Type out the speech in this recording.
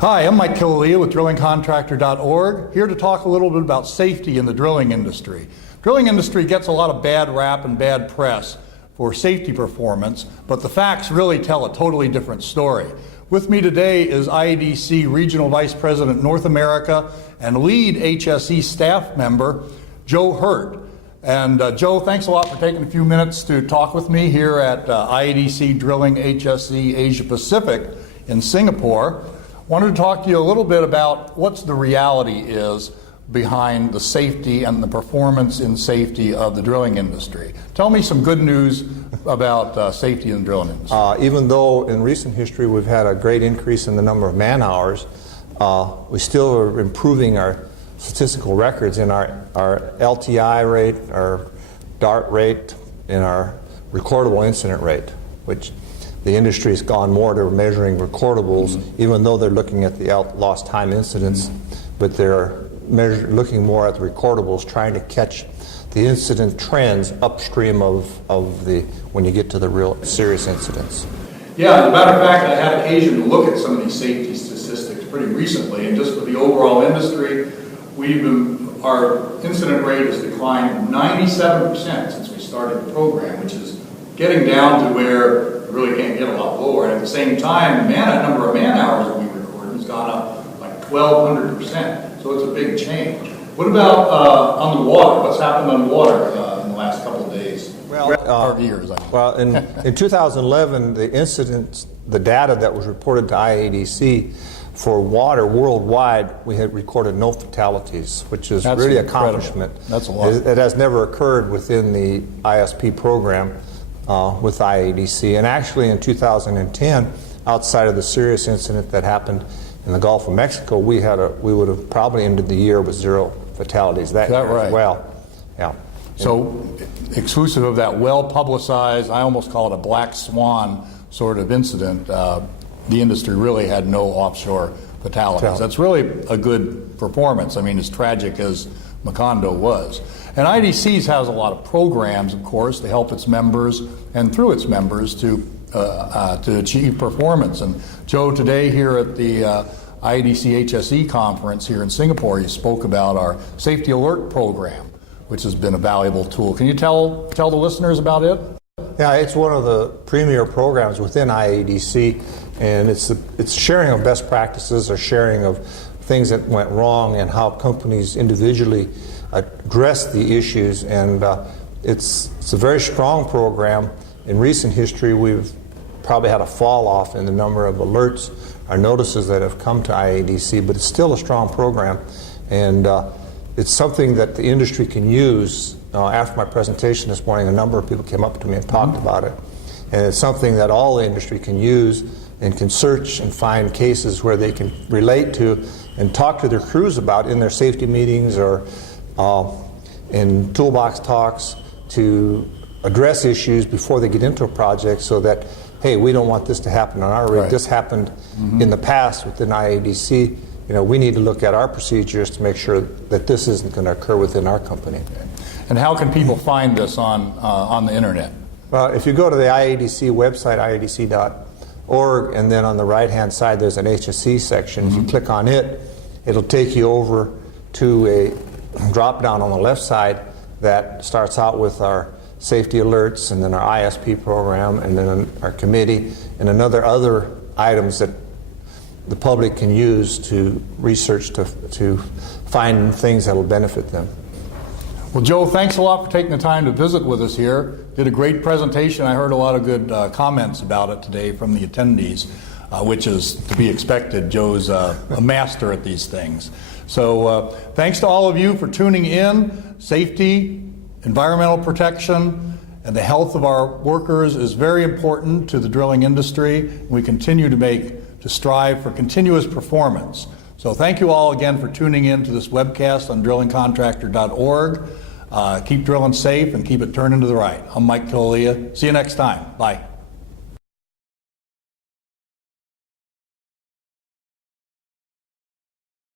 Hi, I'm Mike Killalea with drillingcontractor.org, here to talk a little bit about safety in the drilling industry. Drilling industry gets a lot of bad rap and bad press for safety performance, but the facts really tell a totally different story. With me today is IADC Regional Vice President North America and lead HSE staff member, Joe Hurt. And Joe, thanks a lot for taking a few minutes to talk with me here at IADC Drilling HSE Asia Pacific in Singapore. Wanted to talk to you a little bit about what's the reality is behind the safety and the performance in safety of the drilling industry. Tell me some good news about safety in the drilling industry. Even though in recent history we've had a great increase in the number of man hours, we still are improving our statistical records in our LTI rate, our DART rate, and our recordable incident rate, which the industry has gone more to measuring recordables, even though they're looking at the lost time incidents, but they're looking more at the recordables, trying to catch the incident trends upstream of when you get to the real serious incidents. Yeah, as a matter of fact, I had occasion to look at some of these safety statistics pretty recently, and just for the overall industry, our incident rate has declined 97% since we started the program, which is getting down to where it really can't get a lot lower. And at the same time, the number of man hours that we record has gone up like 1,200%. So it's a big change. What about on the water? What's happened on water in the last couple of days? Or years, I mean. Well, in 2011, the data that was reported to IADC for water worldwide, we had recorded no fatalities, which is really an accomplishment. That's a lot. It has never occurred within the ISP program with IADC. And actually in 2010, outside of the serious incident that happened in the Gulf of Mexico, we would have probably ended the year with 0 fatalities that year right? as well. Yeah. So exclusive of that well-publicized, I almost call it a black swan sort of incident, the industry really had no offshore fatalities. That's really a good performance. I mean, as tragic as Macondo was. And IADC has a lot of programs, of course, to help its members and through its members to achieve performance. And Joe, today here at the IADC HSE conference here in Singapore, you spoke about our Safety Alert program, which has been a valuable tool. Can you tell the listeners about it? Yeah, it's one of the premier programs within IADC, and it's sharing of best practices or sharing of things that went wrong and how companies individually address the issues. And it's a very strong program. In recent history, we've probably had a fall off in the number of alerts or notices that have come to IADC, but it's still a strong program, and it's something that the industry can use. After my presentation this morning, a number of people came up to me and talked about it, and it's something that all the industry can use and can search and find cases where they can relate to and talk to their crews about in their safety meetings or in toolbox talks to address issues before they get into a project, so that, hey, we don't want this to happen on our rig. Right. This happened in the past within IADC. You know, we need to look at our procedures to make sure that this isn't going to occur within our company. And how can people find this on the internet? Well, if you go to the IADC website, iadc.org, and then on the right-hand side there's an HSE section. If you click on it, it'll take you over to a drop-down on the left side that starts out with our safety alerts, and then our ISP program, and then our committee, and other items that the public can use to research to find things that will benefit them. Well, Joe, thanks a lot for taking the time to visit with us here. Did a great presentation. I heard a lot of good comments about it today from the attendees, which is to be expected. Joe's a master at these things. So thanks to all of you for tuning in. Safety, environmental protection, and the health of our workers is very important to the drilling industry. We continue to strive for continuous performance. So thank you all again for tuning in to this webcast on drillingcontractor.org. Keep drilling safe and keep it turning to the right. I'm Mike Killalea. See you next time. Bye.